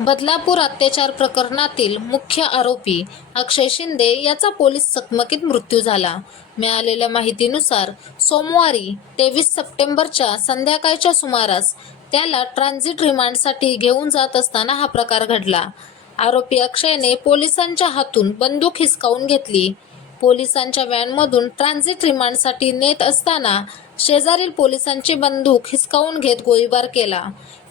बदलापूर अत्याचार प्रकरणातील मुख्य आरोपी अक्षय शिंदे याचा पोलीस चकमकीत मृत्यू झाला. मिळालेल्या माहितीनुसार सोमवारी तेवीस सप्टेंबरच्या संध्याकाळच्या सुमारास त्याला ट्रान्झिट रिमांडसाठी घेऊन जात असताना हा प्रकार घडला. आरोपी अक्षयने पोलिसांच्या हातून बंदूक हिसकावून घेतली. पोलिसांच्या व्हॅनमधून ट्रान्झिट रिमांडसाठी नेत असताना शेजारील पोलिसांची बंदूक हिसकावून घेत गोळीबार केला.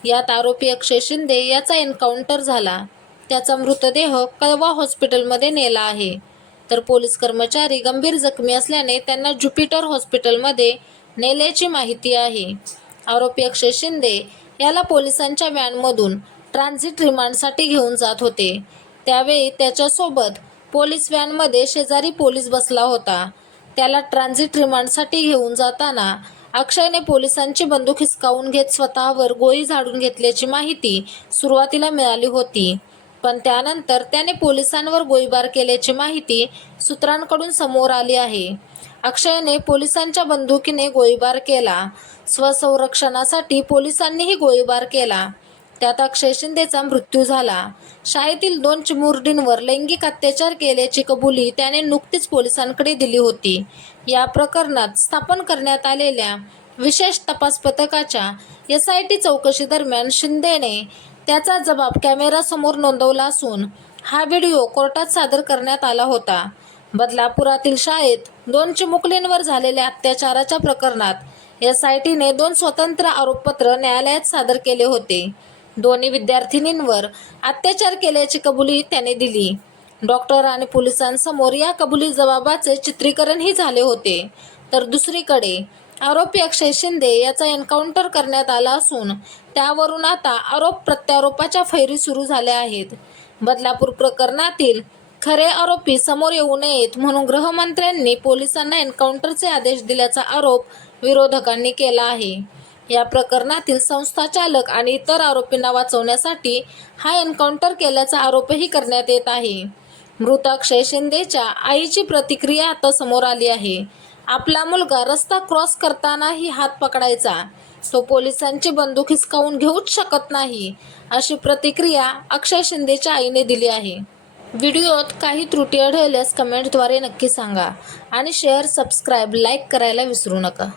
यात आरोपी अक्षय शिंदे याचा एन्काउंटर झाला. त्याचा मृतदेह कळवा हॉस्पिटलमध्ये नेला आहे. तर पोलीस कर्मचारी गंभीर जखमी असल्याने त्यांना ज्युपिटर हॉस्पिटलमध्ये नेल्याची माहिती आहे. आरोपी अक्षय शिंदे याला पोलिसांच्या व्हॅनमधून ट्रान्झिट रिमांडसाठी घेऊन जात होते. त्यावेळी त्याच्यासोबत पोलीस व्हॅनमध्ये शेजारी पोलीस बसला होता. त्याला ट्रान्झिट रिमांडसाठी घेऊन जाताना अक्षयने पोलिसांची बंदूक हिसकावून घेत स्वतःवर गोळी झाडून घेतल्याची माहिती सुरुवातीला मिळाली होती. पण त्यानंतर त्याने पोलिसांवर गोळीबार केल्याची माहिती सूत्रांकडून समोर आली आहे. अक्षयने पोलिसांच्या बंदुकीने गोळीबार केला. स्वसंरक्षणासाठी पोलिसांनीही गोळीबार केला. त्यात अक्षय शिंदेचा मृत्यू झाला. शाळेतील दोन चिमुरडींवर लैंगिक अत्याचार केल्याची कबुली त्याने नुकतीच पोलिसांकडे दिली होती. या प्रकरणात स्थापन करण्यात आलेल्या विशेष तपास पथकाच्या एस आय टी चौकशी दरम्यान शिंदेने त्याचा जबाब कॅमेरासमोर नोंदवला असून हा व्हिडिओ कोर्टात सादर करण्यात आला होता. बदलापुरातील शाळेत दोन चिमुकलींवर झालेल्या अत्याचाराच्या प्रकरणात एस आय टीने दोन स्वतंत्र आरोपपत्र न्यायालयात सादर केले होते. दोन्ही विद्यार्थिनींवर अत्याचार केल्याची कबुली त्याने दिली. डॉक्टर आणि पोलिसांसमोर या कबुली जबाबाचे चित्रीकरणही झाले होते. तर दुसरीकडे आरोपी अक्षय शिंदे याचा एन्काउंटर करण्यात आला असून त्यावरून आता आरोप प्रत्यारोपाच्या फैरी सुरू झाल्या आहेत. बदलापूर प्रकरणातील खरे आरोपी समोर येऊ नयेत म्हणून गृहमंत्र्यांनी पोलिसांना एन्काउंटरचे आदेश दिल्याचा आरोप विरोधकांनी केला आहे. या प्रकरणातील संस्थाचालक आणि इतर आरोपींना वाचवण्यासाठी हा एन्काउंटर केल्याचा आरोपही करण्यात येत आहे. मृत अक्षय शिंदेच्या आईची प्रतिक्रिया आता समोर आली आहे. आपला मुलगा रस्ता क्रॉस करतानाही हात पकडायचा. तो पोलिसांची बंदूक हिसकावून घेऊच शकत नाही अशी प्रतिक्रिया अक्षय शिंदेच्या आईने दिली आहे. व्हिडिओत काही त्रुटी आढळल्यास कमेंटद्वारे नक्की सांगा आणि शेअर सबस्क्राईब लाईक करायला विसरू नका.